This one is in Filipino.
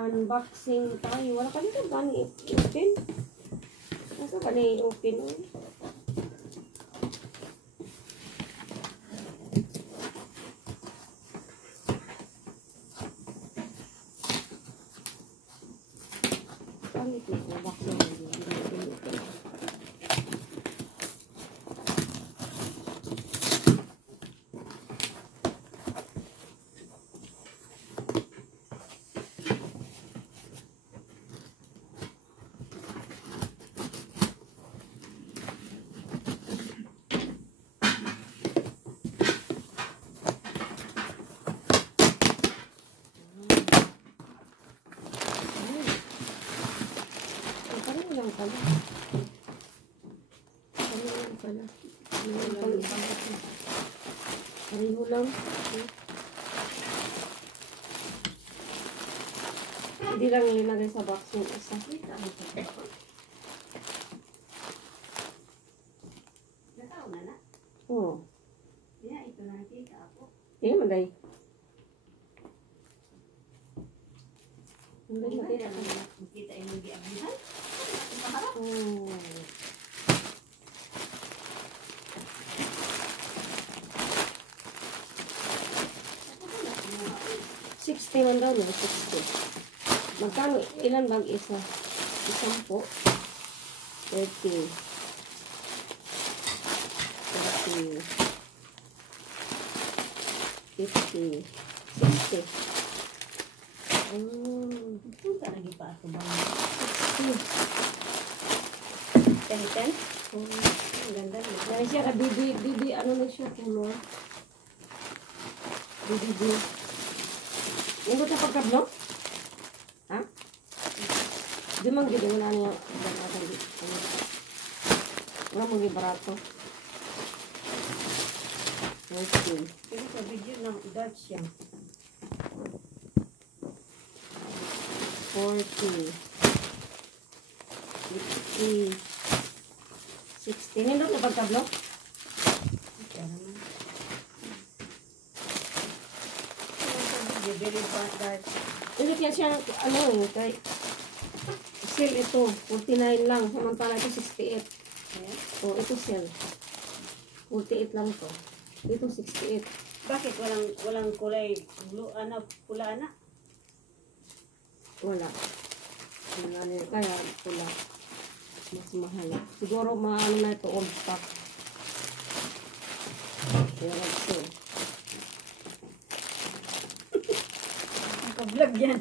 Unboxing tayo. Wala ka dito ba ni open? Nasa ba ni open? Pangit na unboxing. Pala. Pareho lang. Hindi lang linagay sa box yung isa. Nataw na na? Oo. Yeah, ito na nakita ako. Tingnan mo, Day. Hindi makita yung mag-iablihan. Oh. 60 man daw, 60. Magkano? Ilan bag isa? Isang po. 30. 30. 50. 60. Punta lagi pa ako ba? 60. 10-10? Ang ganda. Dahil siya ka bibi, ano na siya, color. Bibi. Yung ito pagkablo? Ha? Di man gito, wala niya. Wala mong barato. Okay. Pero sa video ng Dutch siya. 40. 50. 60. Nindot na pagkablo? Ito naman. Very bad. Hindi kaya siya, ano eh, kay sale ito, 49 lang, samantala ito 68. Yeah. So, ito sale. 48 lang to. Ito 68. Bakit walang kulay blue, pula na? Wala. Wala niya. Kaya pula. Mas mahal. Siguro maano na ito, old stock. Kaya ito. Naka-vlog yan.